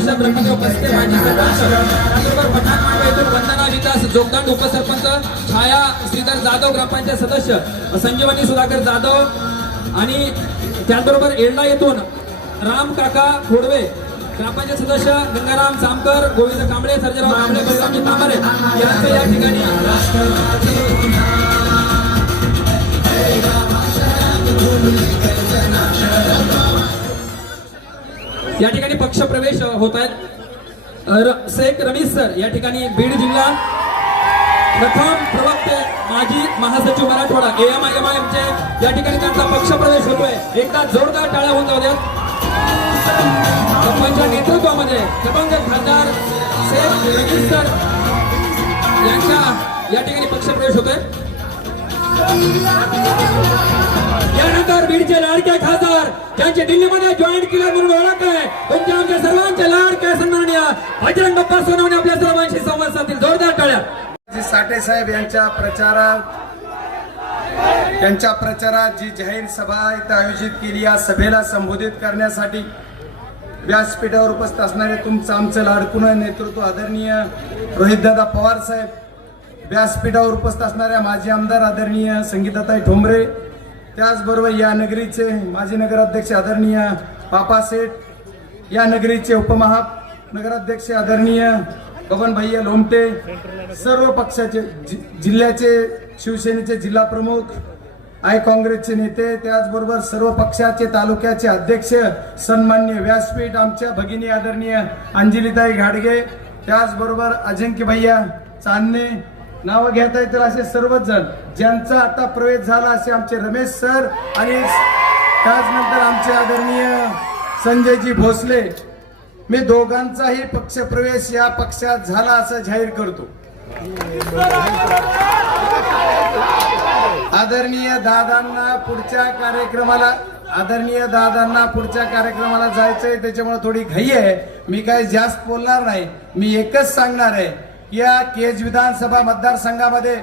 महाराष्ट्र माजी सरपंच त्याचबरोबर पठाण येथून वंदना विकास जोगदांड उपसरपंच छाया श्रीधर जाधव ग्रामपंचायत सदस्य संजीवनी सुधाकर जाधव आणि त्याचबरोबर एरडा येथून राम काका खोडवे ग्रामपंचायत सदस्य गंगाराम जामकर गोविंद कांबळे सर्जराव कांबळे बलरामजी तांबरे यांचं या ठिकाणी या ठिकाणी पक्ष प्रवेश होत आहेत. र- शेख रमेश सर या ठिकाणी बीड जिल्हा प्रथम प्रवक्ते माजी महासचिव Marathwada M I M I एमचे या ठिकाणी त्यांचा पक्ष प्रवेश होतोय. एकदा जोरदार टाळ्या होऊन जाऊ द्यात. सरपंचच्या नेतृत्वामध्ये दिवंगत खासदार शेख रमेश सर यांच्या या ठिकाणी पक्ष प्रवेश होतोय. यानंतर बीडचे लाडके खासदार ज्यांचे दिल्लीमध्ये जॉईंट केलं म्हणून ओळख आहे तुमच्या आमच्या सर्वांचे लाडके सन्माननीय बजरंग बाप्पा सोनवणे आपल्या सर्वांशी संवाद साधतील. जोरदार टाळ्या. साठे साहेब यांच्या प्रचारात त्यांच्या प्रचारात जी जाहीर सभा इथं आयोजित केली या सभेला संबोधित करण्यासाठी व्यासपीठावर उपस्थित असणारे तुमचं आमचं लाडकुन नेतृत्व आदरणीय रोहितदादा पवार साहेब व्यासपीठावर उपस्थित असणाऱ्या माजी आमदार आदरणीय संगीताताई ठोंबरे त्याचबरोबर या नगरीचे माजी नगराध्यक्ष आदरणीय पापा सेठ या नगरीचे उपमहा नगराध्यक्ष आदरणीय पवन भैया लोमटे सर्व पक्षाचे जि- जिल्ह्याचे शिवसेनेचे जिल्हा प्रमुख आय काँग्रेसचे नेते त्याचबरोबर सर्व पक्षाचे तालुक्याचे अध्यक्ष सन्मान्य व्यासपीठ आमच्या भगिनी आदरणीय अंजलीताई घाडगे त्याचबरोबर अजिंक्य भैया चांदणे नावं घेता येतील असे सर्वच जण. ज्यांचा आता प्रवेश झाला असे आमचे रमेश सर आणि त्याचनंतर आमचे आदरणीय संजयजी भोसले. मी दोघांचाही पक्ष प्रवेश या पक्षात झाला असं जाहीर करतो. आदरणीय दादांना पुढच्या कार्यक्रमाला आदरणीय दादांना पुढच्या कार्यक्रमाला जायचंय त्याच्यामुळे थोडी घाई आहे. मी काय जास्त बोलणार नाही. मी एकच सांगणार आहे. या केज विधानसभा मतदारसंघामध्ये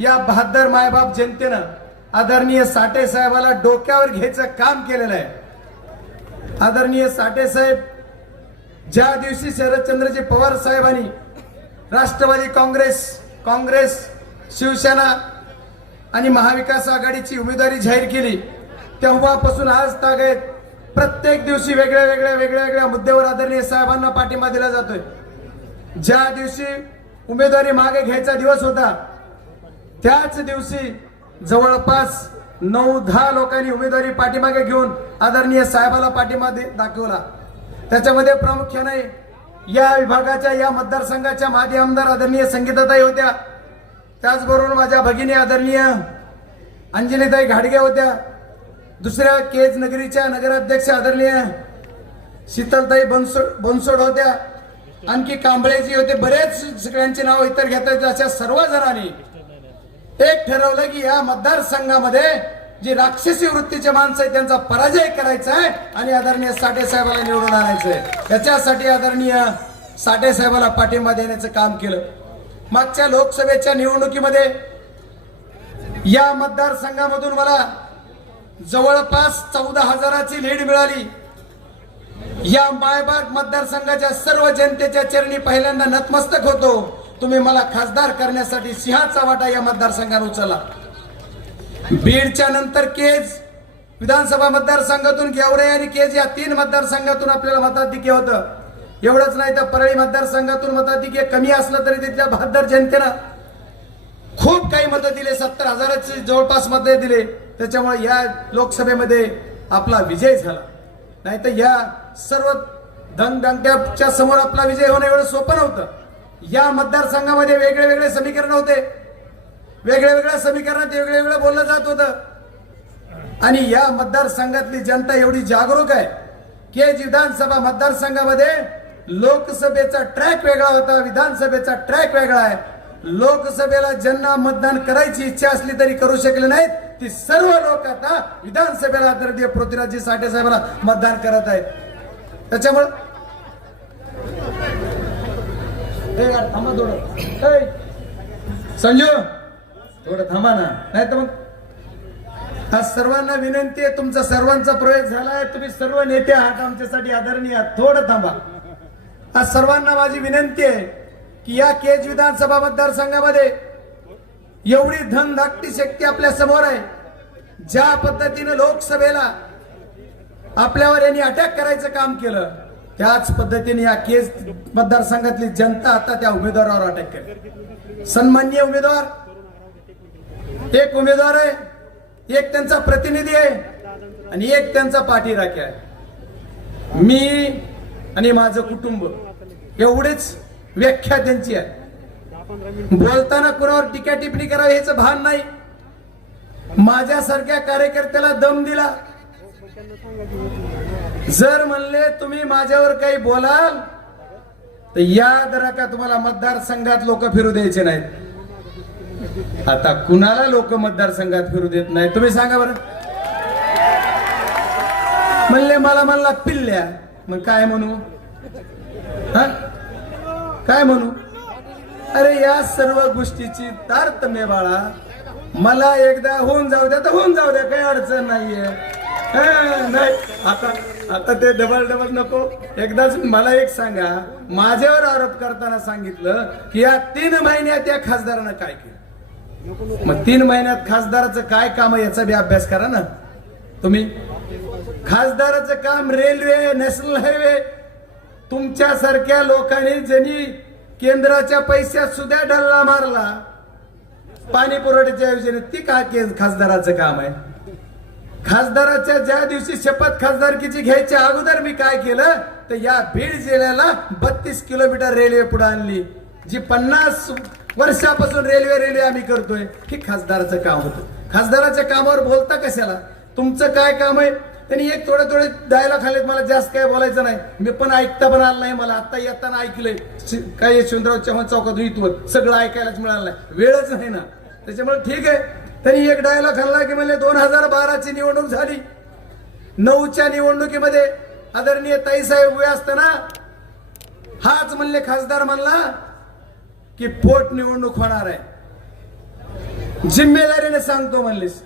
या बहादर मायबाप जनतेनं आदरणीय साठे साहेबाला डोक्यावर घ्यायचं काम केलेलं आहे. आदरणीय साठे साहेब ज्या दिवशी शरदचंद्रजी पवार साहेबांनी राष्ट्रवादी काँग्रेस काँग्रेस शिवसेना आणि महाविकास आघाडीची उमेदवारी जाहीर केली तेव्हापासून आज तागेत प्रत्येक दिवशी वेगळ्या वेगळ्या वेगळ्या वेगळ्या मुद्द्यावर आदरणीय साहेबांना पाठिंबा दिला जातोय. ज्या दिवशी उमेदवारी मागे घ्यायचा दिवस होता. त्याच दिवशी जवळपास नऊ दहा लोकांनी उमेदवारी पाठीमागे घेऊन आदरणीय साहेबाला पाठिंबा दाखवला. त्याच्यामध्ये प्रामुख्याने या विभागाच्या या मतदारसंघाच्या माजी आमदार आदरणीय संगीताताई होत्या. त्याचबरोबर माझ्या भगिनी आदरणीय अंजलीताई घाडगे होत्या. दुसऱ्या केज नगरीच्या नगराध्यक्ष आदरणीय शीतलताई बनसोड बनसोड होत्या. आणखी कांबळेजी होते बरेच सगळ्यांची नाव इतर घेता येतात अशा सर्व जणांनी एक ठरवलं की या मतदारसंघामध्ये जी राक्षसी वृत्तीचे माणसं आहेत त्यांचा पराजय करायचा आहे आणि आदरणीय साठे साहेबाला निवडून आणायचं आहे. याच्यासाठी आदरणीय साठे साहेबाला पाठिंबा देण्याचं काम केलं. मागच्या लोकसभेच्या निवडणुकीमध्ये या मतदारसंघामधून मला जवळपास चौदा हजाराची लीड मिळाली. या मायबाग मतदारसंघाच्या सर्व जनतेच्या चरणी पहिल्यांदा नतमस्तक होतो. तुम्ही मला खासदार करण्यासाठी सिंहाचा वाटा या मतदारसंघात उचलला बीडच्या नंतर केज विधानसभा मतदारसंघातून गेवरे आणि केज या तीन मतदारसंघातून आपल्याला मताधिक्य होतं. एवढंच नाही तर परळी मतदारसंघातून मताधिक्य कमी असलं तरी तिथल्या बहादर जनतेनं खूप काही मतं दिले. सत्तर हजाराची जवळपास मतं दिले. त्याच्यामुळे या लोकसभेमध्ये आपला विजय झाला. नाही तर या सर्व दंगदंगट्याच्या समोर आपला विजय होणं एवढं सोपं नव्हतं. या मतदारसंघामध्ये वेगळे वेगळे समीकरण होते. वेगळ्या वेगळ्या समीकरणात वेगळं वेगळं बोललं जात होतं. आणि या मतदारसंघातली जनता एवढी जागरूक आहे की विधानसभा मतदारसंघामध्ये लोकसभेचा ट्रॅक वेगळा होता विधानसभेचा ट्रॅक वेगळा आहे. लोकसभेला ज्यांना मतदान करायची इच्छा असली तरी करू शकले नाहीत ती सर्व लोक आता विधानसभेला आदरणीय पृथ्वीराजी साठे साहेबांना मतदान करत आहेत. त्याच्यामुळं यार, थांबा थोडं. संजू थोडं थांबा ना. नाही तर मग आज सर्वांना विनंती आहे तुमचा सर्वांचा प्रवेश झालाय. तुम्ही सर्व नेते आहात आमच्यासाठी आदरणीय आहात. थोडं थांबा. आज सर्वांना माझी विनंती आहे की या केज विधानसभा मतदारसंघामध्ये एवढी धन धाकटी शक्ती आपल्यासमोर आहे. ज्या पद्धतीने लोकसभेला आपल्यावर यांनी अटॅक करायचं काम केलं. त्याच पद्धतीने या केस मतदारसंघातली जनता आता त्या उमेदवारावर अटॅक केली सन्मान्य उमेदवार एक उमेदवार आहे एक त्यांचा प्रतिनिधी आहे आणि एक त्यांचा पाठीराखा आहे. मी आणि माझं कुटुंब एवढीच व्याख्या त्यांची आहे. बोलताना कुणावर टीका टिप्पणी करावी ह्याचं भान नाही. माझ्यासारख्या कार्यकर्त्याला दम दिला. जर म्हणले तुम्ही माझ्यावर काही बोलाल तर याद राखा तुम्हाला मतदारसंघात लोक फिरू द्यायचे नाहीत. आता कुणाला लोक मतदारसंघात फिरू देत नाही तुम्ही सांगा बरं. म्हणले मला म्हणला पिल्ल्या. मग काय म्हणू? हा? काय म्हणू? अरे या सर्व गोष्टीची तारतम्य बाळा मला एकदा होऊन जाऊ द्या तर होऊन जाऊ द्या काही अडचण नाहीये. नाही आता आता ते डबल डबल नको. एकदाच मला एक सांगा माझ्यावर आरोप करताना सांगितलं की या तीन महिन्यात या खासदारानं काय केलं? मग तीन महिन्यात खासदाराचं काय काम आहे याचा बी अभ्यास करा ना. तुम्ही? खासदाराचं काम रेल्वे नॅशनल हायवे तुमच्यासारख्या लोकांनी ज्यांनी केंद्राच्या पैशात सुद्धा डल्ला मारला पाणी पुरवठ्याच्या योजनेत ती का के- खासदाराचं काम आहे? खासदाराच्या ज्या दिवशी शपथ खासदारकीची घ्यायच्या अगोदर मी काय केलं? तर या बीड जिल्ह्याला बत्तीस किलोमीटर रेल्वे पुढे आणली. जी पन्नास वर्षापासून रेल्वे रेल्वे आम्ही करतोय हे खासदाराचं काम होतं. खासदाराच्या कामावर बोलता कशाला? तुमचं काय काम आहे? त्यांनी एक थोडे थोडे द्यायला खाल्लेत मला जास्त काय बोलायचं नाही. मी पण ऐकता पण आलं नाही मला आता येताना ऐकलंय. काय यशवंतराव चव्हाण चौकात इथवर. सगळं ऐकायलाच मिळालं नाही. वेळच नाही ना. त्याच्यामुळे ठीक आहे. तरी एक डायलॉग हल्ला की म्हणजे दोन हजार बाराची निवडणूक झाली. नऊच्या निवडणुकीमध्ये आदरणीय ताईसाहेब उभे असताना हाच म्हणले खासदार म्हणला की पोट निवडणूक होणार आहे. जिम्मेदारीने सांगतो म्हणलीस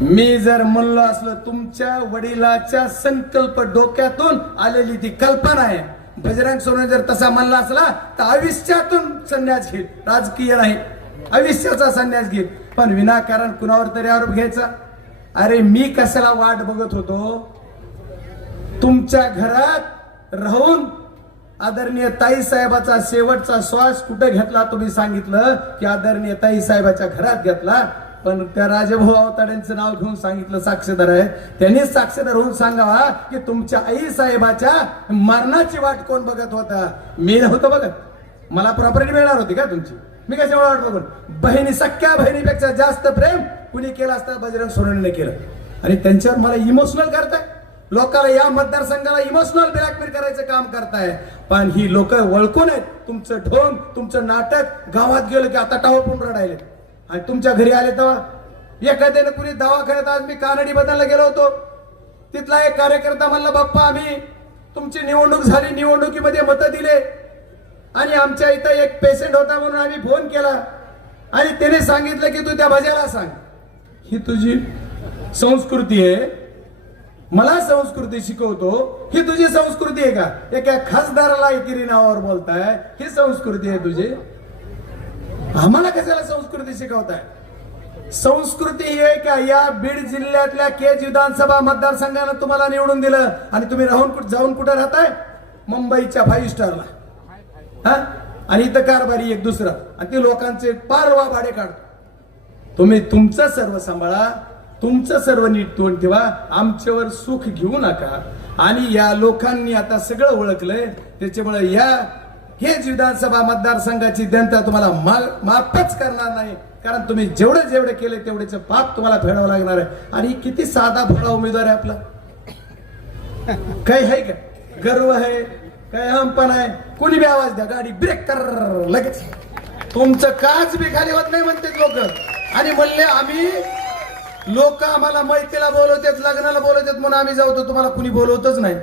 मी जर म्हणलो असलो तुमच्या वडिलाच्या संकल्प डोक्यातून आलेली ती कल्पना आहे. बजरंग सोने जर तसा म्हणला असला तर आयुष्यातून संन्यास घेईल. राजकीय नाही आयुष्याचा संन्यास घेईल. पण विनाकारण कुणावर तरी आरोप घ्यायचा? अरे मी कशाला वाट बघत होतो? तुमच्या घरात राहून आदरणीय ताई साहेबाचा शेवटचा श्वास कुठे घेतला? तुम्ही सांगितलं की आदरणीय ताई साहेबाच्या घरात घेतला. पण त्या राजभाऊ अवताड्यांचं नाव घेऊन सांगितलं साक्षीदार आहे. त्यांनीच साक्षीदार होऊन सांगावा की तुमच्या आई साहेबाच्या मरणाची वाट कोण बघत होता? मी नव्हतं बघत. मला प्रॉपर्टी मिळणार होती का तुमची? मी कशामुळे वाट बघून? बहिणी सख्या बहिणीपेक्षा जास्त प्रेम कुणी केलं असतं? बजरंग सोनवणेने केलं. आणि त्यांच्यावर मला इमोशनल करताय. लोकांना या मतदारसंघाला इमोशनल ब्लॅकमेल करायचं काम करताय. पण ही लोक वळकून आहेत. तुमचं ढोंग तुमचं नाटक गावात गेलं की आता टावपून रडायले. आणि तुमच्या घरी आले तेव्हा एखाद्याने कुणी दवाखान्यात आज मी कानडी बदलला गेलो होतो. तिथला एक कार्यकर्ता म्हणला बाप्पा आम्ही तुमची निवडणूक झाली. निवडणुकीमध्ये मतं दिले. आणि आमच्या इथं एक पेशंट होता म्हणून आम्ही फोन केला. आणि त्याने सांगितलं की तू त्या भज्याला सांग. ही तुझी संस्कृती आहे. मला संस्कृती शिकवतो. ही तुझी संस्कृती आहे का? एका खासदाराला एकेरी नावावर बोलताय. ही संस्कृती आहे तुझी. आम्हाला कशाला संस्कृती शिकवताय? संस्कृती ही आहे का? या बीड जिल्ह्यातल्या केज विधानसभा मतदारसंघानं तुम्हाला निवडून दिलं. आणि तुम्ही राहून कुठं जाऊन कुठं राहताय? मुंबईच्या फाईव्ह स्टारला हा? आणि इथं कारभारी एक दुसरा. आणि ते लोकांचे पारवा भाडे काढतो. तुम्ही तुमचं सर्व सांभाळा तुमचं सर्व नीट तोंड ठेवा आमच्यावर सुख घेऊ नका. आणि या लोकांनी आता सगळं ओळखलंय. त्याच्यामुळे या हेच विधानसभा मतदारसंघाची जनता तुम्हाला माफच करणार नाही. कारण तुम्ही जेवढं जेवढं केलं तेवढेच पाप तुम्हाला फेडावं लागणार आहे. आणि किती साधा भोळा उमेदवार आहे आपला. काही आहे का? गर्व आहे काय हमपण आहे कुणी बी आवाज द्या गाडी ब्रेक कर लगेच. तुमचं काच बी खाली होत नाही म्हणते लोक. आणि म्हणले आम्ही लोक आम्हाला मैत्रीला बोलवतात लग्नाला बोलवतात म्हणून आम्ही जाऊ तर तुम्हाला कुणी बोलवतच नाही.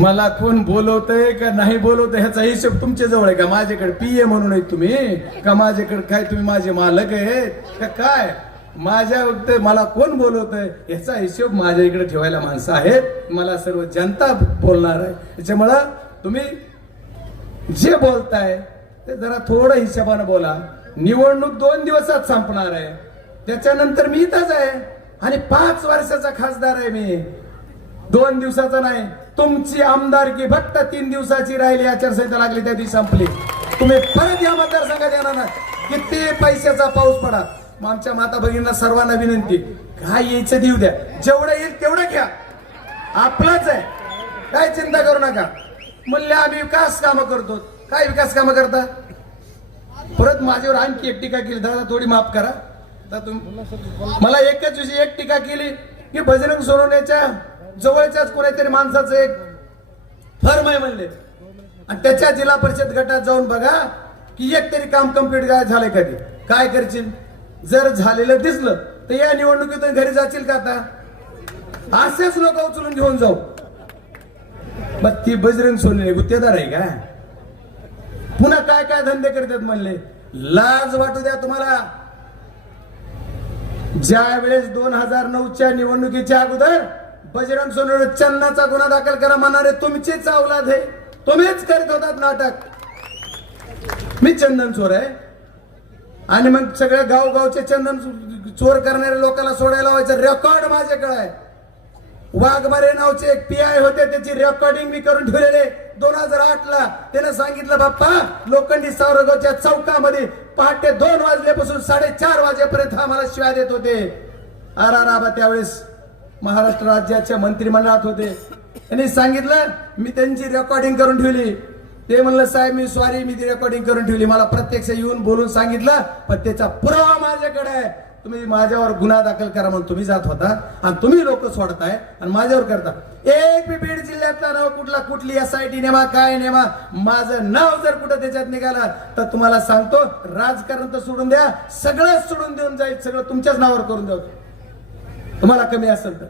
मला कोण बोलवतय का नाही बोलवत ह्याचा हिशोब तुमच्या जवळ आहे का? माझ्याकडे पीए म्हणून आहेत तुम्ही. का माझ्याकडे काय तुम्ही माझे मालक आहेत? का काय? माझ्या वक्त मला कोण बोलवतंय याचा हिशोब माझ्या इकडे ठेवायला माणसं आहेत. मला सर्व जनता बोलणार आहे. त्याच्यामुळं तुम्ही जे बोलताय ते जरा थोडं हिशोबानं बोला. निवडणूक दोन दिवसात संपणार आहे. त्याच्यानंतर मी इथंच आहे. आणि पाच वर्षाचा खासदार आहे मी. दोन दिवसाचा नाही. तुमची आमदारकी फक्त तीन दिवसाची राहिली. आचारसंहिता लागली त्या दिवशी संपली. तुम्ही परत या मतदारसंघात येणार ना किती पैशाचा पाऊस पडा. मग आमच्या माता भगिनींना सर्वांना विनंती काय यायचं देऊ द्या. जेवढं येईल तेवढं घ्या. आपलाच आहे. काय चिंता करू नका. म्हणले आम्ही विकास कामं करतो. काय विकास कामं करता? परत माझ्यावर आणखी एक टीका केली. दादा थोडी माफ करा. तुम मला एकच दिवशी एक टीका केली की बजरंग सोनवण्याच्या जवळच्याच कोणीतरी माणसाचं एक फर्म आहे म्हणले. आणि त्याच्या जिल्हा परिषद गटात जाऊन बघा की एक तरी काम कंप्लीट काय झालंय कधी? काय करशील? जर झालेलं दिसलं तर या निवडणुकीतून घरी जाशील का आता? असेच लोक उचलून घेऊन जाऊ. मग ती बजरंग सोनवणे गुत्तेदार आहे का? पुन्हा काय काय धंदे करतात म्हणले? लाज वाटू द्या तुम्हाला. ज्या वेळेस दोन हजार नऊच्या निवडणुकीच्या अगोदर बजरंग सोनवणे चंदाचा गुन्हा दाखल करा म्हणणारे तुमचीच अवलाद आहे. तुम्हीच करत होतात नाटक. मी चंदन चोर आहे. आणि मग सगळ्या गावगावचे चंदन चोर करणाऱ्या लोकांना सोडायला व्हायचं रेकॉर्ड माझ्याकडे आहे. वाघमारे नावचे एक पी आय होते त्याची रेकॉर्डिंग मी करून ठेवलेले दोन हजार आठ ला त्याने सांगितलं बाप्पा लोखंडी सावरगावच्या चौकामध्ये पहाटे दोन वाजल्यापासून साडेचार वाजेपर्यंत आम्हाला शिवाय देत होते. आर राबा त्यावेळेस महाराष्ट्र राज्याच्या मंत्रिमंडळात होते. त्यांनी सांगितलं मी त्यांची रेकॉर्डिंग करून ठेवली. ते म्हणलं साहेब मी सॉरी मी ती रेकॉर्डिंग करून ठेवली. मला प्रत्यक्ष येऊन बोलून सांगितलं पण त्याचा पुरावा माझ्याकडे आहे. तुम्ही माझ्यावर गुन्हा दाखल करा म्हणून तुम्ही जात होता आणि तुम्ही लोक सोडताय आणि माझ्यावर करता. एक बी बीड जिल्ह्यातला नाव कुठला कुठली एस आय टी नेमा काय नेमा माझं नाव जर कुठं त्याच्यात निघालं तर तुम्हाला सांगतो राजकारण तर सोडून द्या सगळं सोडून देऊन जाईल सगळं तुमच्याच नावावर करून जाऊ तुम्हाला कमी असेल तर.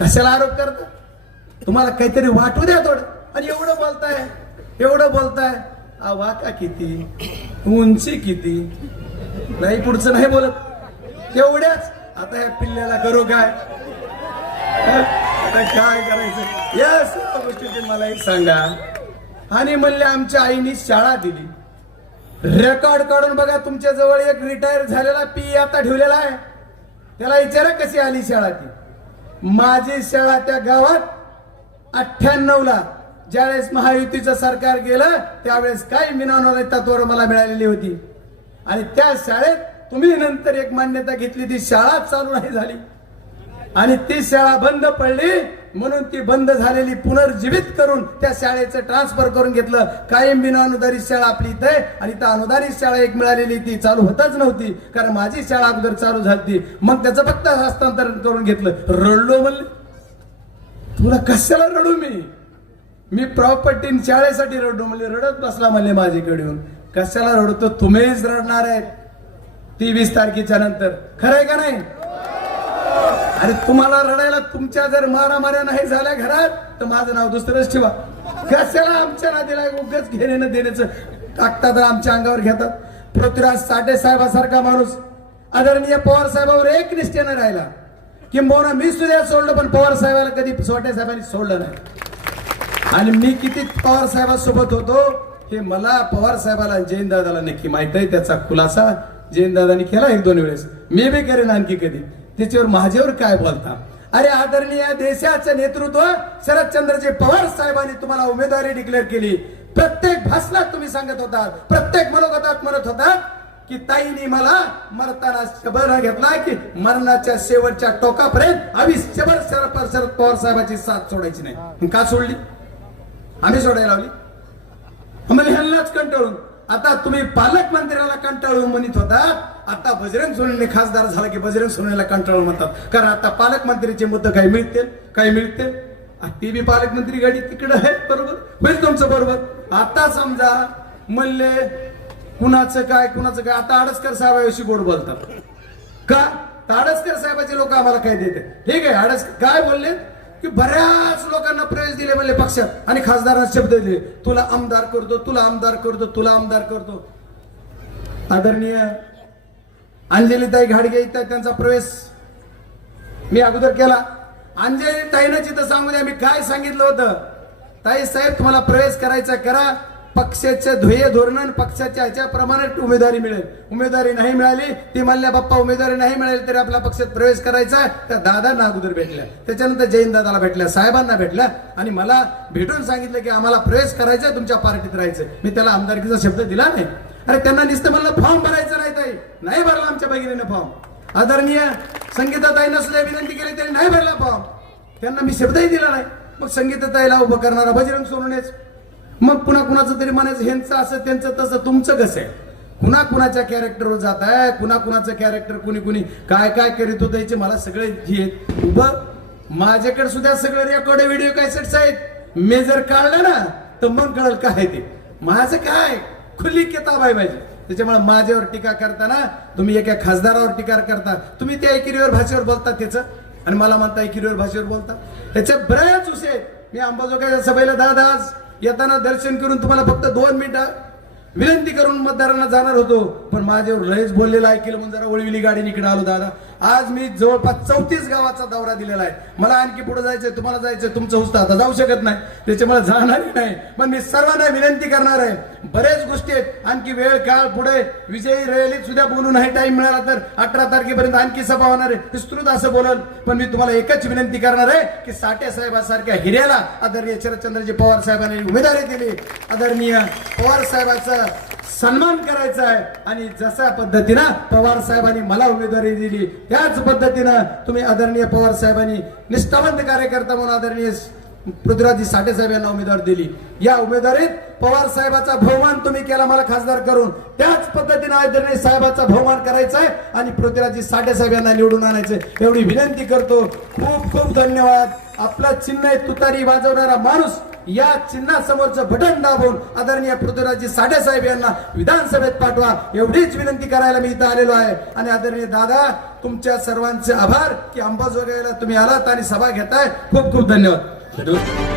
कशाला आरोप करता? तुम्हाला काहीतरी वाटू द्या थोडं. आणि एवढं बोलताय. एवढं बोलताय? आ वाका किती? उंची किती? नाही पुढचं नाही बोलत. तेवढ्याच आता या पिल्ल्याला करू काय? आता काय करायचं? या सर्व गोष्टी मला एक सांगा. आणि म्हणले आमच्या आईने शाळा दिली. रेकॉर्ड काढून बघा तुमच्या जवळ एक रिटायर झालेला पी आता ठेवलेला आहे. त्याला विचारा कशी आली शाळा ती? माझी शाळा त्या गावात अठ्ठ्याण्णव ला ज्यावेळेस महायुतीचं सरकार गेलं त्यावेळेस काही मिनावणारे तत्वर मला मिळालेली होती. आणि त्या शाळेत तुम्ही नंतर एक मान्यता घेतली ती शाळा चालू नाही झाली. आणि ती शाळा बंद पडली म्हणून ती बंद झालेली पुनर्जीवित करून त्या शाळेचं ट्रान्सफर करून घेतलं. कायम बिना अनुदानित शाळा आपली इथं आणि त्या अनुदानित शाळा एक मिळालेली ती चालू होतच नव्हती कारण माझी शाळा अगोदर चालू झाली मग त्याचं फक्त हस्तांतरण करून घेतलं. रडलो म्हणले. तुला कशाला रडू मी? मी प्रॉपर्टी शाळेसाठी रडू म्हणजे रडत बसला म्हणले माझ्याकडे येऊन कशाला रडतो? तुम्हीच रडणार आहेत. तेवीस तारखेच्या नंतर. खरंय का नाही? अरे तुम्हाला रडायला तुमच्या जर मारामाऱ्या नाही झाल्या घरात तर माझं नाव दुसरंच ठेवा. कशाला आमच्या नादीला उगच घेण्यानं देण्याचं टाकतात आमच्या अंगावर घेतात? पृथ्वीराज साठे साहेबासारखा माणूस. आदरणीय पवार साहेबावर एक निष्ठेनं राहिला. किंबहुना मी सुद्धा सोडलं पण पवार साहेबाला कधी सोटे साहेबांनी सोडलं नाही. आणि मी किती पवार साहेबांसोबत होतो हे मला पवार साहेबाला जैन दादाला नक्की माहीत आहे त्याचा खुलासा जैन दादानी केला एक दोन वेळेस. मी बी करेन आणखी कधी. त्याच्यावर माझ्यावर काय बोलता? अरे आदरणीय देशाचं नेतृत्व शरदचंद्रजी पवार साहेबांनी तुम्हाला उमेदवारी डिक्लेअर केली. प्रत्येक भाषणात तुम्ही सांगत होता प्रत्येक मनोगतात म्हणत होता की ताईने मला मरताना शबर घेतला की मरणाच्या शेवटच्या टोकापर्यंत आम्ही शबर शरद पवार साहेबाची साथ सोडायची नाही. का सोडली? आम्ही सोडायला लावली. ह्यांनाच कंटाळून. आता तुम्ही पालकमंत्र्याला कंटाळून म्हणत होता आता बजरंग सोनेने खासदार झाला की बजरंग सोनेला कंटाळून म्हणतात. कारण आता पालकमंत्रीचे मुद्दे काही मिळतील काही मिळतील. आ, ती बी पालकमंत्री गाडी तिकडे आहे बरोबर? होईल तुमचं बरोबर. आता समजा म्हणले कुणाचं काय कुणाचं काय आता आडसकर साहेबाविषयी गोड बोलतात. का? आडसकर साहेबाचे लोक आम्हाला काय देते ठीक आहे आडस काय बोलले? की बऱ्याच लोकांना प्रवेश दिले म्हणले पक्षात. आणि खासदारांना शब्द दिले. तुला आमदार करतो तुला आमदार करतो तुला आमदार करतो. आदरणीय अंजलीताई घाडगे इथं त्यांचा प्रवेश मी अगोदर केला. अंजली ताईनं तिथं सांगू द्या मी काय सांगितलं होतं? ताई साहेब तुम्हाला प्रवेश करायचा करा. पक्षाचं ध्येय धोरण पक्षाच्या ह्याच्याप्रमाणे उमेदवारी मिळेल. उमेदवारी नाही मिळाली ती म्हणल्या बाप्पा उमेदवारी नाही मिळाली तरी आपल्या पक्षात प्रवेश करायचा त्या दादांना अगोदर भेटल्या. त्याच्यानंतर जैन दादाला भेटल्या साहेबांना भेटल्या आणि मला भेटून सांगितलं की आम्हाला प्रवेश करायचा तुमच्या पार्टीत राहायचं मी त्याला आमदारकीचा शब्द दिला नाही. अरे त्यांना नुसतं म्हणलं फॉर्म भरायचं नाही ताई. नाही भरला आमच्या भगिनीनं फॉर्म. आदरणीय संगीताताई नसल्या विनंती केली तरी नाही भरला फॉर्म. त्यांना मी शब्दही दिला नाही. मग संगीताताईला उभं करणारा बजरंग सोनवणेच मग पुन्हा कुणाचं तरी म्हणायचं ह्यांचं असं त्यांचं तसं तुमचं कसं आहे? कुणा कुणाच्या कॅरेक्टरवर जात आहे कुणा कुणाचं कॅरेक्टर कुणी कुणी काय काय करीत होतं याचे मला सगळे हे उभं माझ्याकडे सुद्धा सगळे रेकॉर्ड व्हिडिओ कॅसेट्स आहेत. मी जर काढलं ना तर मग कळलं काय ते. माझं काय? खुली किताब आहे माझी. त्याच्यामुळे माझ्यावर टीका करताना तुम्ही एका खासदारावर टीका करता. तुम्ही त्या एकिरीवर भाषेवर बोलता त्याचं. आणि मला म्हणता एकिरीवर भाषेवर बोलता. त्याच्या बऱ्याच उसे आहेत. मी अंबाजोगाईच्या सभेला दादा आज येताना दर्शन करून तुम्हाला फक्त दोन मिनिटं विनंती करून मतदारांना जाणार होतो. पण माझ्यावर लयच बोललेलं ऐकलं म्हणून जरा वळविली गाडी इकडे आलो दादा. आज मी जवळपास चौतीस गावाचा दौरा दिलेला आहे. मला आणखी पुढे जायचंय तुम्हाला जायचंय तुमचं हुसतं आता जाऊ शकत नाही. त्याच्यामुळे जाणारही नाही. पण मी सर्वांना विनंती करणार आहे. बरेच गोष्टी आहेत. आणखी वेळ काळ पुढे विजयी रॅलीत सुद्धा बोलू नाही टाइम मिळाला तर अठरा तारखेपर्यंत आणखी सभा होणार आहे. विस्तृत असं बोलल. पण मी तुम्हाला एकच विनंती करणार आहे की साठे साहेबासारख्या हिऱ्याला आदरणीय शरदचंद्रजी पवार साहेबांनी उमेदवारी दिली. आदरणीय पवार साहेबाचं सन्मान करायचा आहे. आणि जशा पद्धतीनं पवार साहेबांनी मला उमेदवारी दिली. त्याच पद्धतीनं तुम्ही आदरणीय पवार साहेबांनी निष्ठावंत कार्यकर्ता म्हणून आदरणीय पृथ्वीराजी साठे साहेब यांना उमेदवार दिली. या उमेदवारीत पवार साहेबाचा बहुमान तुम्ही केला मला खासदार करून. त्याच पद्धतीने आदरणीय साहेबाचा बहुमान करायचा आहे आणि पृथ्वीराजी साठे साहेब यांना निवडून आणायचं एवढी विनंती करतो. खूप खूप धन्यवाद. आपला चिन्ह तुतारी वाजवणारा माणूस या चिन्हासमोरचं बटन दाबून आदरणीय पृथ्वीराजी साठे साहेब यांना विधानसभेत पाठवा. एवढीच विनंती करायला मी इथं आलेलो आहे. आणि आदरणीय दादा तुमच्या सर्वांचे आभार की अंबाजोगाईला तुम्ही आलात आणि सभा घेताय. खूप खूप धन्यवाद.